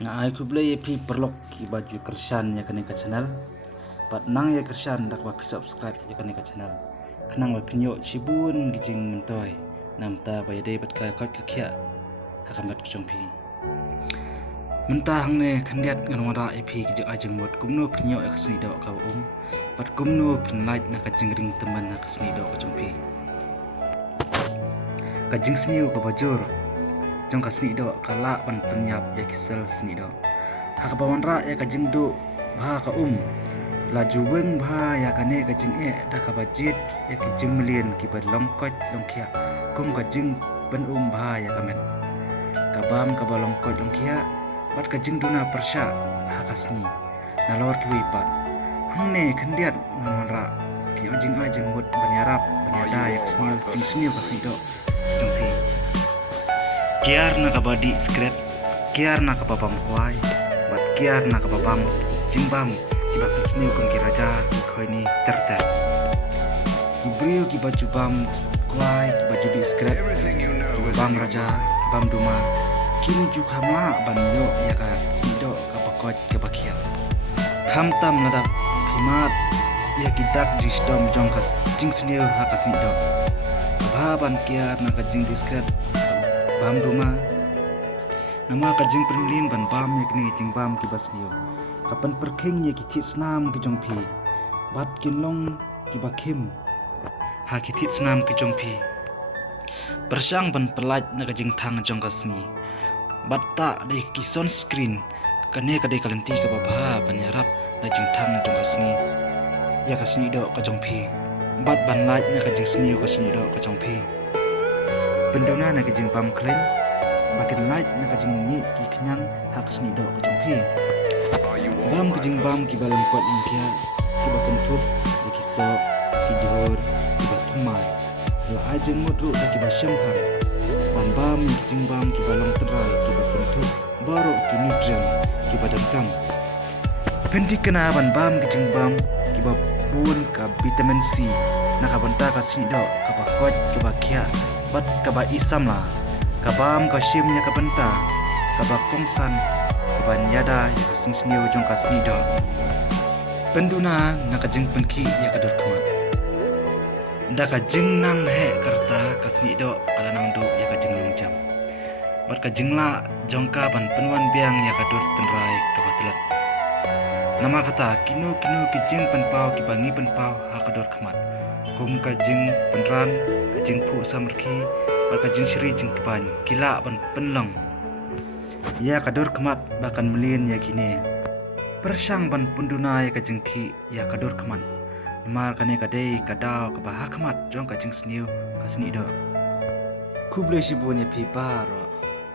Nga ay kublay pi perlok ki baju kersan ya kani ka channel. Pat nang ya kersan dak ba subscribe ya kani ka channel. Kenang ba pinyo cibun gijing mentoy. Namta ba yade bat ka kot ka kya. Hakan bat kucong pi. Mentang ne kandiat ngan wara ep gijing ajeng mot kumno pinyo ya kasni daw ka Pat kumno pinlight na ka jingring teman na kasni daw kucong pi. Kajing sniu ka bajur. Jong kasni do kala pan penyap ya kisel sni do hak bawan ra ya kajing do bha ka laju weng bha ya kane kajing da ka bajit ya kijing melien ki bad longkot longkia kum kajing ben bha ya kamen kabam ka balongkot longkia bat kajing duna persya hakasni nalor ki wipat hangne khandiat man ra ki ajing mut banyarap banyada ya kasni do jongfi kiar na kabadi skret kiar na kababam kuai bat kiar na kababam jimbam kiba kisniu kong kiraja koini terter kibrio kiba jubam kuai kiba judi skret kiba bam raja bam duma kim juk hamla banyo ya ka snido kabakot kabakian khamtam nadap phimat ya kidak jisdom jongkas jingsniu hakasnido baban kiar na kajing diskret bam duma nama kajing perlin ban bam yakni jing bam ki basniyo kapan perking ye ki snam ki jongpi bat kinlong ki bakim ha ki snam ki jongpi persang ban pelat na kajing thang jong kasni batta de ki sunscreen kane kade kalenti ka baba ban yarap na jing thang jong kasni ya kasni do ka jongpi bat ban light na kajing sniyo kasni do ka jongpi pendona na kajing pam klen bakin light na kajing ni ki kenyang hak sni do kajong pi bam kajing bam ki balam kuat ingkia ki bakun tut ki so ki johor ki batumai la ajeng modru ki basyam par bam kajing bam ki balam terai ki bakun tut baru ki nutrien ki badan kam pendik kena bam kajing bam ki babun ka vitamin C na kabanta ka sni do ka bakot ki bakia bat kaba isam la kabam kasim nya kabenta kaba kongsan kaban yada ya kasing sniu jong kasni do penduna na kajing penki ya kador kamat nda kajing nang he karta kasni do kala nang do ya kajing lungjam bat kajing la jongka ban penwan biang ya kador tenrai kabatelat nama kata kino kijing penpau kibangi penpau ha kador kamat kum kajing penran kajing pu samerki kajing shri jing kepan kila ban penlong ya kador kemat bahkan melin ya kini persang ban penduna ya kajing ki ya kador kemat mar kane kadai kadau ke bah kemat jong kajing sniu kasni do kuble sibun ya piparo